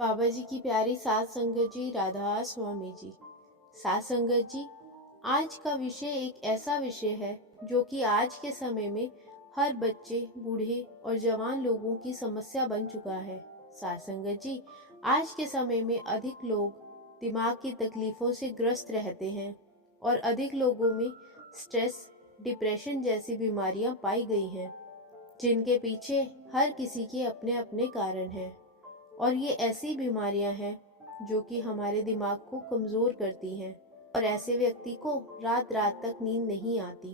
बाबा जी की प्यारी सात संगत जी, राधा स्वामी जी। सात संगत जी, आज का विषय एक ऐसा विषय है जो कि आज के समय में हर बच्चे, बूढ़े और जवान लोगों की समस्या बन चुका है। सात संगत जी, आज के समय में अधिक लोग दिमाग की तकलीफों से ग्रस्त रहते हैं और अधिक लोगों में स्ट्रेस, डिप्रेशन जैसी बीमारियां पाई गई हैं, जिनके पीछे हर किसी के अपने अपने कारण हैं। और ये ऐसी बीमारियां हैं जो कि हमारे दिमाग को कमज़ोर करती हैं और ऐसे व्यक्ति को रात रात तक नींद नहीं आती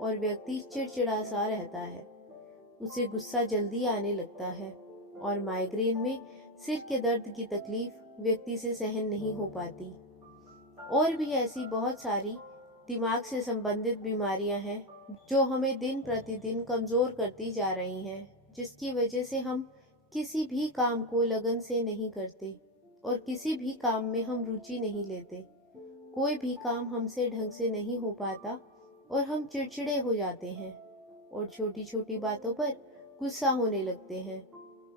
और व्यक्ति चिड़चिड़ा सा रहता है। उसे गुस्सा जल्दी आने लगता है और माइग्रेन में सिर के दर्द की तकलीफ व्यक्ति से सहन नहीं हो पाती। और भी ऐसी बहुत सारी दिमाग से संबंधित बीमारियां हैं जो हमें दिन प्रतिदिन कमज़ोर करती जा रही हैं, जिसकी वजह से हम किसी भी काम को लगन से नहीं करते और किसी भी काम में हम रुचि नहीं लेते। कोई भी काम हमसे ढंग से नहीं हो पाता और हम चिड़चिड़े हो जाते हैं और छोटी छोटी बातों पर गुस्सा होने लगते हैं।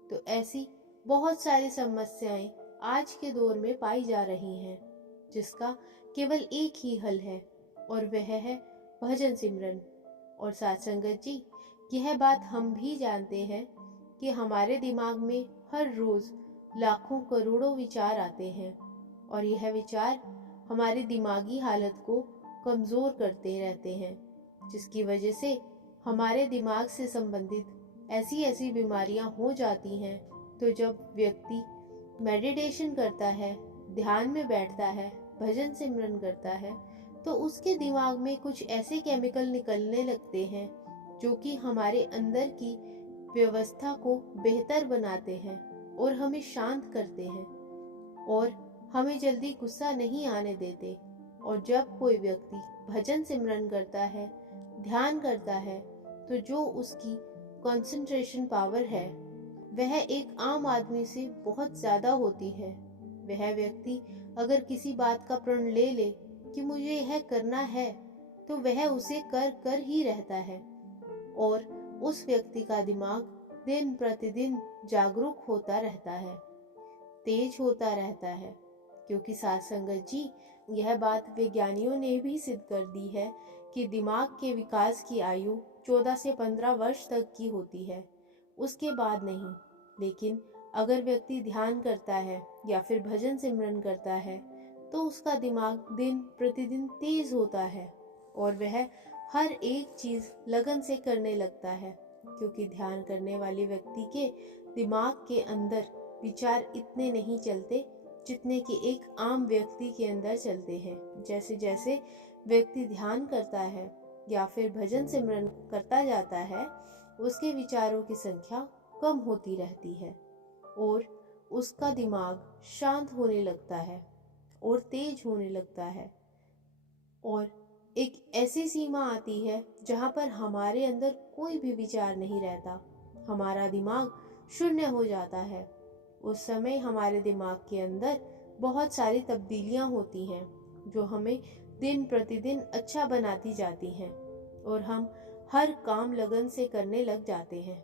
तो ऐसी बहुत सारी समस्याएं आज के दौर में पाई जा रही हैं, जिसका केवल एक ही हल है और वह है भजन सिमरन। और साथ संगत जी, यह बात हम भी जानते हैं कि हमारे दिमाग में हर रोज लाखों करोड़ों विचार आते हैं और यह विचार हमारी दिमागी हालत को कमजोर करते रहते हैं, जिसकी वजह से हमारे दिमाग से संबंधित ऐसी ऐसी बीमारियां हो जाती हैं। तो जब व्यक्ति मेडिटेशन करता है, ध्यान में बैठता है, भजन सिमरन करता है, तो उसके दिमाग में कुछ ऐसे केमिकल निकलने लगते हैं जो कि हमारे अंदर की व्यवस्था को बेहतर बनाते हैं और हमें शांत करते हैं और हमें जल्दी गुस्सा नहीं आने देते। और जब कोई व्यक्ति भजन सिमरन करता है, ध्यान करता है, तो जो उसकी कंसंट्रेशन पावर है वह एक आम आदमी से बहुत ज्यादा होती है। वह व्यक्ति अगर किसी बात का प्रण ले ले कि मुझे यह करना है, तो वह उसे कर कर ही रहता है और उस व्यक्ति का दिमाग दिन प्रतिदिन जागरूक होता रहता है, तेज होता रहता है। क्योंकि साथ संगत जी, यह बात विज्ञानियों ने भी सिद्ध कर दी है कि दिमाग के विकास की आयु 14 से 15 वर्ष तक की होती है, उसके बाद नहीं। लेकिन अगर व्यक्ति ध्यान करता है या फिर भजन सिमरन करता है, तो उसका दिमाग दिन प्रतिदिन तेज होता है और वह हर एक चीज लगन से करने लगता है। क्योंकि ध्यान करने वाले व्यक्ति के दिमाग के अंदर विचार इतने नहीं चलते जितने कि एक आम व्यक्ति के अंदर चलते हैं। जैसे जैसे व्यक्ति ध्यान करता है या फिर भजन सिमरन करता जाता है, उसके विचारों की संख्या कम होती रहती है और उसका दिमाग शांत होने लगता है और तेज होने लगता है। और एक ऐसी सीमा आती है जहाँ पर हमारे अंदर कोई भी विचार नहीं रहता, हमारा दिमाग शून्य हो जाता है। उस समय हमारे दिमाग के अंदर बहुत सारी तब्दीलियां होती हैं जो हमें दिन प्रतिदिन अच्छा बनाती जाती हैं और हम हर काम लगन से करने लग जाते हैं।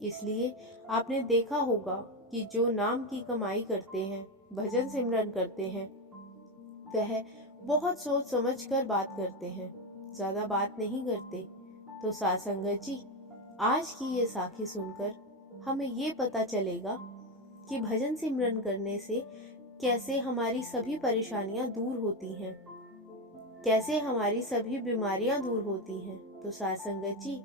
इसलिए आपने देखा होगा कि जो नाम की कमाई करते हैं, भजन सिमरन करते हैं, वह बहुत सोच समझ कर बात करते हैं, ज्यादा बात नहीं करते। तो साथ संगत जी, आज की ये साखी सुनकर हमें ये पता चलेगा कि भजन सिमरन करने से कैसे हमारी सभी परेशानियां दूर होती हैं, कैसे हमारी सभी बीमारियां दूर होती हैं। तो साथ संगत जी,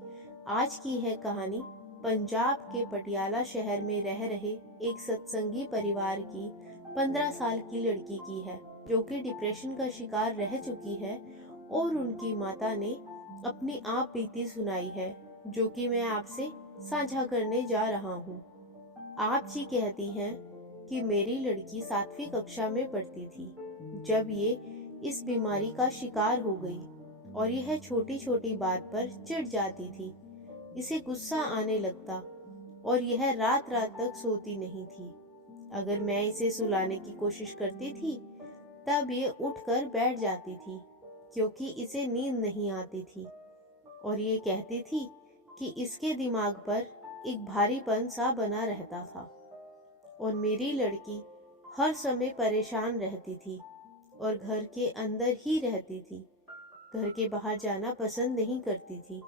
आज की है कहानी पंजाब के पटियाला शहर में रह रहे एक सत्संगी परिवार की 15 साल की लड़की की है, जो कि डिप्रेशन का शिकार रह चुकी है और उनकी माता ने अपनी आप बीती सुनाई है, जो कि मैं आपसे साझा करने जा रहा हूँ। आप जी कहती हैं कि मेरी लड़की 7वीं कक्षा में पढ़ती थी जब ये इस बीमारी का शिकार हो गई और यह छोटी छोटी बात पर चिढ़ जाती थी, इसे गुस्सा आने लगता और यह रात रात तक सोती नहीं थी। अगर मैं इसे सुलाने की कोशिश करती थी तब ये उठकर बैठ जाती थी, क्योंकि इसे नींद नहीं आती थी और ये कहती थी कि इसके दिमाग पर एक भारीपन सा बना रहता था। और मेरी लड़की हर समय परेशान रहती थी और घर के अंदर ही रहती थी। घर के बाहर जाना पसंद नहीं करती थी।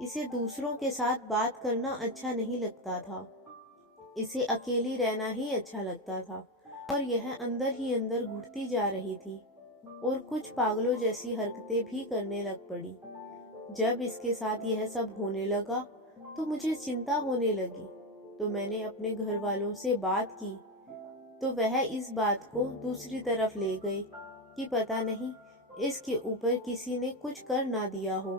इसे दूसरों के साथ बात करना अच्छा नहीं लगता था। इसे अकेली रहना ही अच्छा लगता था और यह अंदर ही अंदर घुटती जा रही थी और कुछ पागलों जैसी हरकतें भी करने लग पड़ी। जब इसके साथ यह सब होने लगा तो मुझे चिंता होने लगी। तो मैंने अपने घर वालों से बात की तो वह इस बात को दूसरी तरफ ले गए कि पता नहीं इसके ऊपर किसी ने कुछ कर ना दिया हो।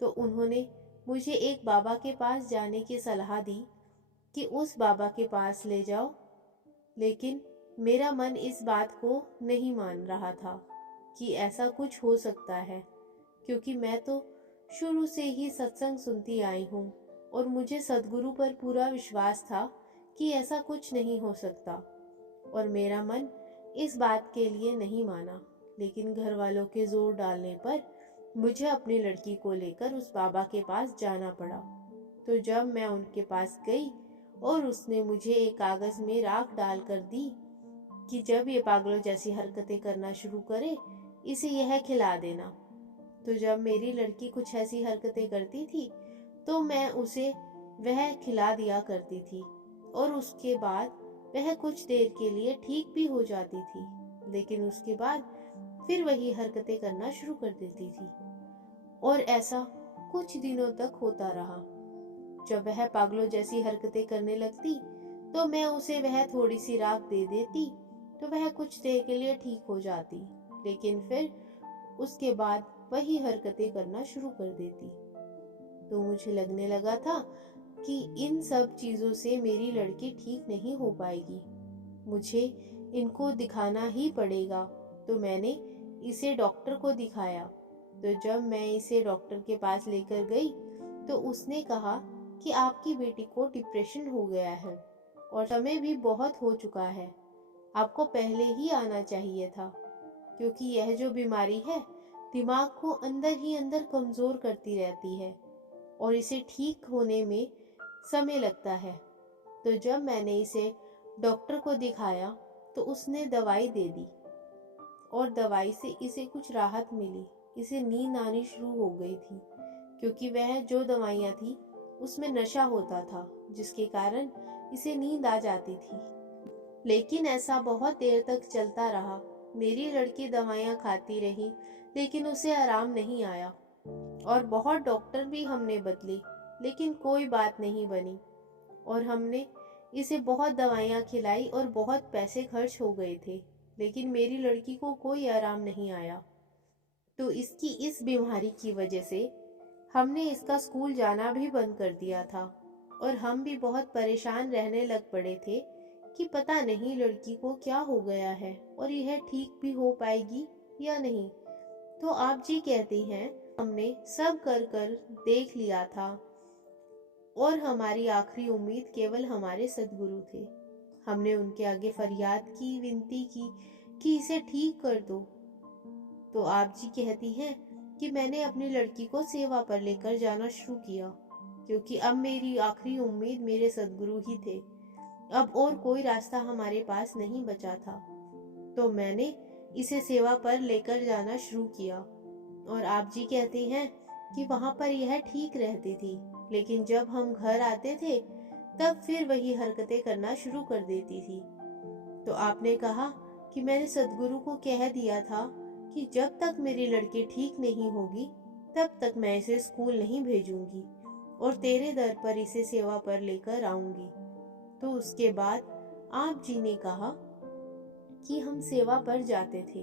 तो उन्होंने मुझे एक बाबा के पास जाने की सलाह दी कि उस बाबा के पास ले जाओ। लेकिन मेरा मन इस बात को नहीं मान रहा था कि ऐसा कुछ हो सकता है, क्योंकि मैं तो शुरू से ही सत्संग सुनती आई हूँ और मुझे सद्गुरु पर पूरा विश्वास था कि ऐसा कुछ नहीं हो सकता। और मेरा मन इस बात के लिए नहीं माना, लेकिन घर वालों के जोर डालने पर मुझे अपनी लड़की को लेकर उस बाबा के पास जाना पड़ा। तो जब मैं उनके पास गई और उसने मुझे एक कागज में राख डाल कर दी कि जब ये पागलों जैसी हरकतें करना शुरू करे इसे यह खिला देना। तो जब मेरी लड़की कुछ ऐसी हरकतें करती थी तो मैं उसे वह खिला दिया करती थी और उसके बाद वह कुछ देर के लिए ठीक भी हो जाती थी, लेकिन उसके बाद फिर वही हरकतें करना शुरू कर देती थी। और ऐसा कुछ दिनों तक होता रहा। जब वह पागलों जैसी हरकतें करने लगती तो मैं उसे वह थोड़ी सी राख दे देती तो वह कुछ देर के लिए ठीक हो जाती, लेकिन फिर उसके बाद वही हरकतें करना शुरू कर देती। तो मुझे लगने लगा था कि इन सब चीजों से मेरी लड़की ठीक नहीं हो पाएगी, मुझे इनको दिखाना ही पड़ेगा। तो मैंने इसे डॉक्टर को दिखाया। तो जब मैं इसे डॉक्टर के पास लेकर गई तो उसने कहा कि आपकी बेटी को डिप्रेशन हो गया है और समय भी बहुत हो चुका है, आपको पहले ही आना चाहिए था, क्योंकि यह जो बीमारी है दिमाग को अंदर ही अंदर कमजोर करती रहती है और इसे ठीक होने में समय लगता है। तो जब मैंने इसे डॉक्टर को दिखाया तो उसने दवाई दे दी और दवाई से इसे कुछ राहत मिली। इसे नींद आनी शुरू हो गई थी, क्योंकि वह जो दवाइयाँ थी उसमें नशा होता था, जिसके कारण इसे नींद आ जाती थी। लेकिन ऐसा बहुत देर तक चलता रहा। मेरी लड़की दवाइयाँ खाती रही, लेकिन उसे आराम नहीं आया और बहुत डॉक्टर भी हमने बदले, लेकिन कोई बात नहीं बनी और हमने इसे बहुत दवाइयाँ खिलाई और बहुत पैसे खर्च हो गए थे, लेकिन मेरी लड़की को कोई आराम नहीं आया। तो इसकी इस बीमारी की वजह से हमने इसका स्कूल जाना भी बंद कर दिया था और हम भी बहुत परेशान रहने लग पड़े थे कि पता नहीं लड़की को क्या हो गया है और यह ठीक भी हो पाएगी या नहीं। तो आप जी कहती हैं हमने सब कर कर देख लिया था और हमारी आखिरी उम्मीद केवल हमारे सद्गुरु थे। हमने उनके आगे फरियाद की, विनती की कि इसे ठीक कर दो। तो आप जी कहती हैं कि मैंने अपनी लड़की को सेवा पर लेकर जाना शुरू किया, क्योंकि अब मेरी आखिरी उम्मीद मेरे सद्गुरु ही थे। अब और कोई रास्ता हमारे पास नहीं बचा था। तो मैंने इसे सेवा पर लेकर जाना शुरू किया और आप जी कहते हैं कि वहां पर यह ठीक रहती थी, लेकिन जब हम घर आते थे तब फिर वही हरकतें करना शुरू कर देती थी। तो आपने कहा कि मैंने सद्गुरु को कह दिया था कि जब तक मेरी लड़की ठीक नहीं होगी तब तक मैं इसे स्कूल नहीं भेजूंगी और तेरे दर पर इसे सेवा पर लेकर आऊंगी। तो उसके बाद आप जी ने कहा कि हम सेवा पर जाते थे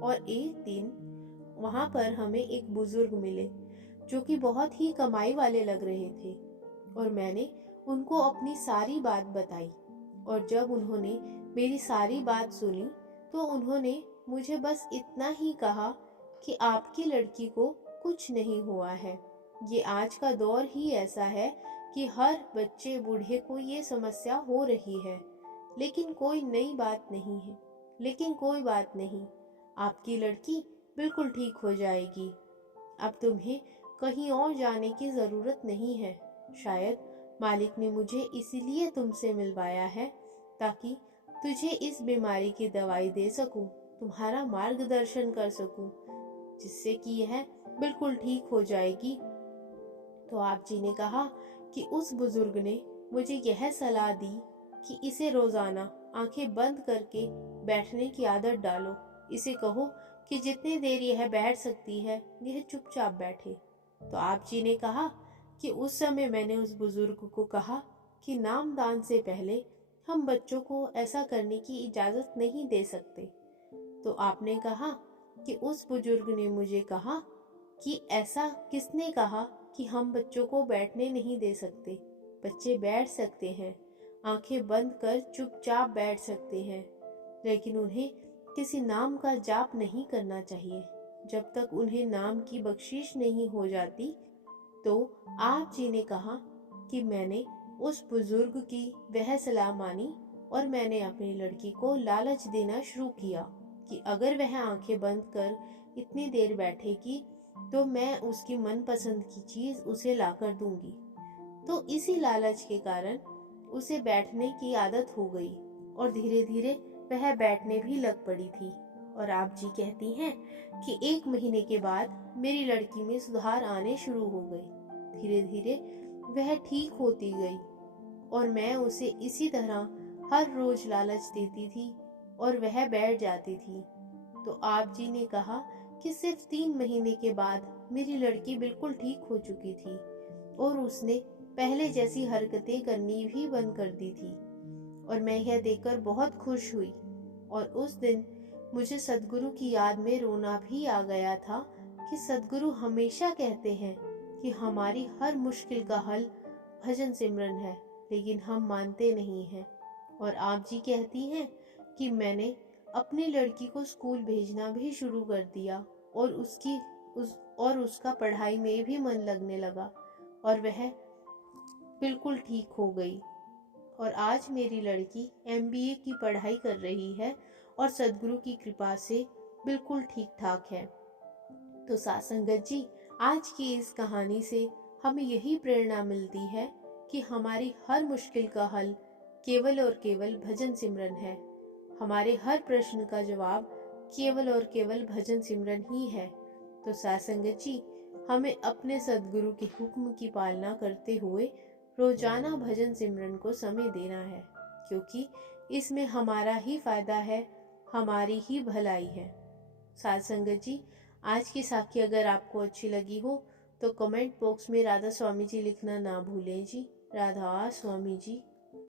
और एक दिन वहां पर हमें एक बुजुर्ग मिले जो कि बहुत ही कमाई वाले लग रहे थे और मैंने उनको अपनी सारी बात बताई। और जब उन्होंने मेरी सारी बात सुनी तो उन्होंने मुझे बस इतना ही कहा कि आपकी लड़की को कुछ नहीं हुआ है। ये आज का दौर ही ऐसा है कि हर बच्चे बूढ़े को ये समस्या हो रही है, लेकिन कोई नई बात नहीं है। लेकिन कोई बात नहीं, आपकी लड़की बिल्कुल ठीक हो जाएगी। अब तुम्हें कहीं और जाने की जरूरत नहीं है। शायद मालिक ने मुझे इसीलिए तुमसे मिलवाया है ताकि तुझे इस बीमारी की दवाई दे सकूं, तुम्हारा मार्गदर्शन कर सकूं, जिससे कि यह बिल्कुल ठीक हो जाएगी। तो आप जी ने कहा कि उस बुजुर्ग ने मुझे यह सलाह दी कि इसे रोजाना आंखें बंद करके बैठने की आदत डालो। इसे कहो कि जितनी देर यह बैठ सकती है यह चुपचाप बैठे। तो आप जी ने कहा कि उस समय मैंने उस बुजुर्ग को कहा कि नामदान से पहले हम बच्चों को ऐसा करने की इजाजत नहीं दे सकते। तो आपने कहा कि उस बुजुर्ग ने मुझे कहा कि ऐसा किसने कहा कि हम बच्चों को बैठने नहीं दे सकते। बच्चे बैठ सकते हैं, आंखें बंद कर चुपचाप बैठ सकते हैं, लेकिन उन्हें किसी नाम का जाप नहीं करना चाहिए जब तक उन्हें नाम की बख्शीश नहीं हो जाती। तो आप जी ने कहा कि मैंने उस बुजुर्ग की वह सलाह मानी और मैंने अपनी लड़की को लालच देना शुरू किया कि अगर वह आंखें बंद कर इतनी देर बैठेगी तो मैं उसकी मनपसंद की चीज उसे लाकर दूंगी। तो इसी लालच के कारण उसे बैठने की आदत हो गई और धीरे धीरे वह बैठने भी लग पड़ी थी। और आप जी कहती हैं कि 1 महीने के बाद मेरी लड़की में सुधार आने शुरू हो गए। धीरे धीरे वह ठीक होती गई और मैं उसे इसी तरह हर रोज लालच देती थी और वह बैठ जाती थी। तो आप जी ने कहा कि सिर्फ 3 महीने के बाद मेरी लड़की बिल्कुल ठीक हो चुकी थी और उसने पहले जैसी हरकतें करनी भी बंद कर दी थी। और मैं यह देखकर बहुत खुश हुई और उस दिन मुझे सद्गुरु की याद में रोना भी आ गया था कि सद्गुरु हमेशा कहते हैं कि हमारी हर मुश्किल का हल भजन सिमरन है, लेकिन हम मानते नहीं हैं। और आप जी कहती हैं कि मैंने अपनी लड़की को स्कूल भेजना भी शुरू कर दिया और उसका पढ़ाई में भी मन लगने लगा और वह बिल्कुल ठीक हो गई। और आज मेरी लड़की MBA की पढ़ाई कर रही है और सद्गुरु की कृपा से बिल्कुल ठीक ठाक है। तो साथ संगत जी, आज की इस कहानी से हमें यही प्रेरणा मिलती है कि हमारी हर मुश्किल का हल केवल और केवल भजन सिमरन है। हमारे हर प्रश्न का जवाब केवल और केवल भजन सिमरन ही है। तो साथ संगत जी, हमें अपने सद्गुरु के हुक्म की पालना करते हुए रोजाना भजन सिमरन को समय देना है, क्योंकि इसमें हमारा ही फायदा है, हमारी ही भलाई है। साथ संगत जी, आज की साखी अगर आपको अच्छी लगी हो तो कमेंट बॉक्स में राधा स्वामी जी लिखना ना भूलें जी। राधा स्वामी जी।